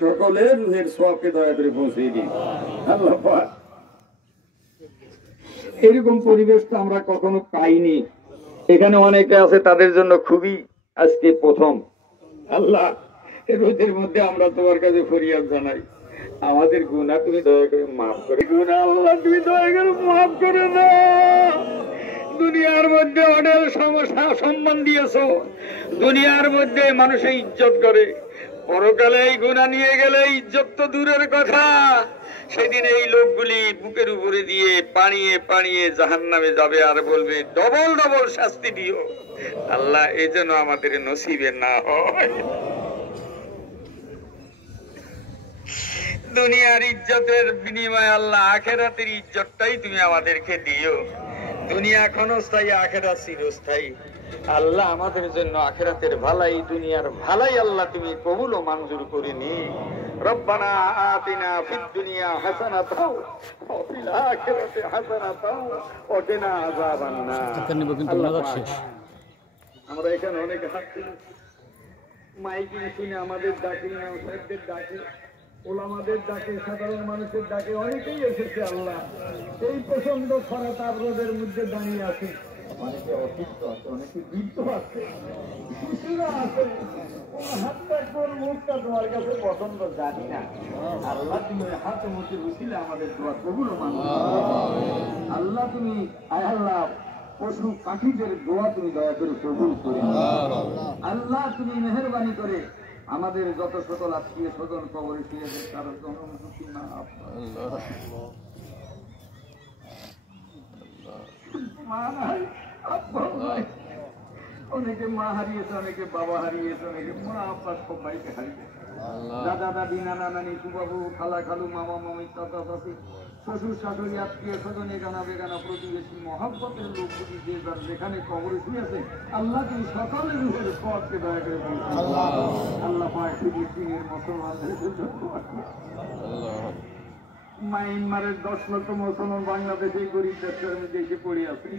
সকলের রুহের সওয়াবকে দয়া করে পৌঁছে দিন আল্লাহ পাক। এরকম পরিবেশ তো আমরা কখনো পাইনি। এখানে অনেকে আছে তাদের জন্য খুবই আজকে প্রথম। আল্লাহ রোদের মধ্যে আমরা তোমার কাছে ফরিয়াদ জানাই, আমাদের গুনাহ তুমি দয়া করে মাফ করে, গুনাহ আল্লাহ তুমি দয়া করে মাফ করে দাও। দুনিয়ার মধ্যে অনেক সমস্যা সম্মান দিয়েছো, দুনিয়ার মধ্যে মানুষের ইজ্জত করে, পরকালে এই গুনাহ নিয়ে গেলে ইজ্জত তো দূরের কথা, সেদিন এই লোকগুলি বুকের উপরে দিয়ে পানিয়ে পানিয়ে জাহান্নামে যাবে আর বলবে ডবল ডবল শাস্তি দিও। আল্লাহ এই যেন আমাদের নসিবে না হয়। দুনিয়ার ইজ্জতের বিনিময়ে আল্লাহ আখিরাতের ইজ্জতটাই তুমি আমাদেরকে দিও। দুনিয়া ক্ষণস্থায়ী, আখিরাত চিরস্থায়ী। আল্লাহ আমাদের জন্য আখিরাতের ভালাই, দুনিয়ার ভালাই আল্লাহ তুমি কবুল ও মঞ্জুর করে নি। রব্বানা আতিনা ফিদ দুনিয়া হাসানাতাও ওয়া ফিল আখিরাতি হাসানাতাও ওয়া কিনা আযাবান নার। আমরা এখানে অনেক হাত তুলেছি, মাইকিং শুনে আমাদের ডাকে, সাহেবদের ডাকে, ওলামাদের ডাকে, সাধারণ মানুষের ডাকে অনেকেই এসেছে। আল্লাহ এই প্রচন্ড খরা তাপ রোদের মধ্যে দাঁড়িয়ে আছে, অনেকে অসুস্থ আছে, অনেকে বৃদ্ধ আছে, শিশুরা আছে। হাতটা কোন মুখটা তোমার কাছে পছন্দ জানি না। আল্লাহ তুমি হাত মুখে বুঝিলে আমাদের দোয়া কবুল মানুষ। আল্লাহ তুমি আল্লাহ পশু পাখিদের দোয়া তুমি দয়া করে কবুল করে। আল্লাহ তুমি মেহেরবানি করে আমাদের যত সকল আত্মীয় স্বজন কবরে শুয়েছে তার জনমুখী না অনেকে মা হারিয়েছে, অনেকে বাবা হারিয়েছে, অনেকে মা আব্বা সবাইকে হারিয়েছে। দাদা দাদি, নানা নানি, বাবু, খালা খালু, মামা মামি, চাচা চাচি, শ্বশুর শাশুড়ি, আত্মীয় স্বজন, এগানা বেগানা প্রতিবেশী, মহব্বতের লোকগুলি যে যার যেখানে কবরে শুয়েছে আল্লাহ তুমি সকলের রূহের পথকে দয়া করে বলছেন। আল্লাহ পাক ফিলিস্তিনের মুসলমানদের মায়ানমারের 10 লক্ষ মুসলমান বাংলাদেশে গরিব দেশের মধ্যে এসে পড়ে আছে।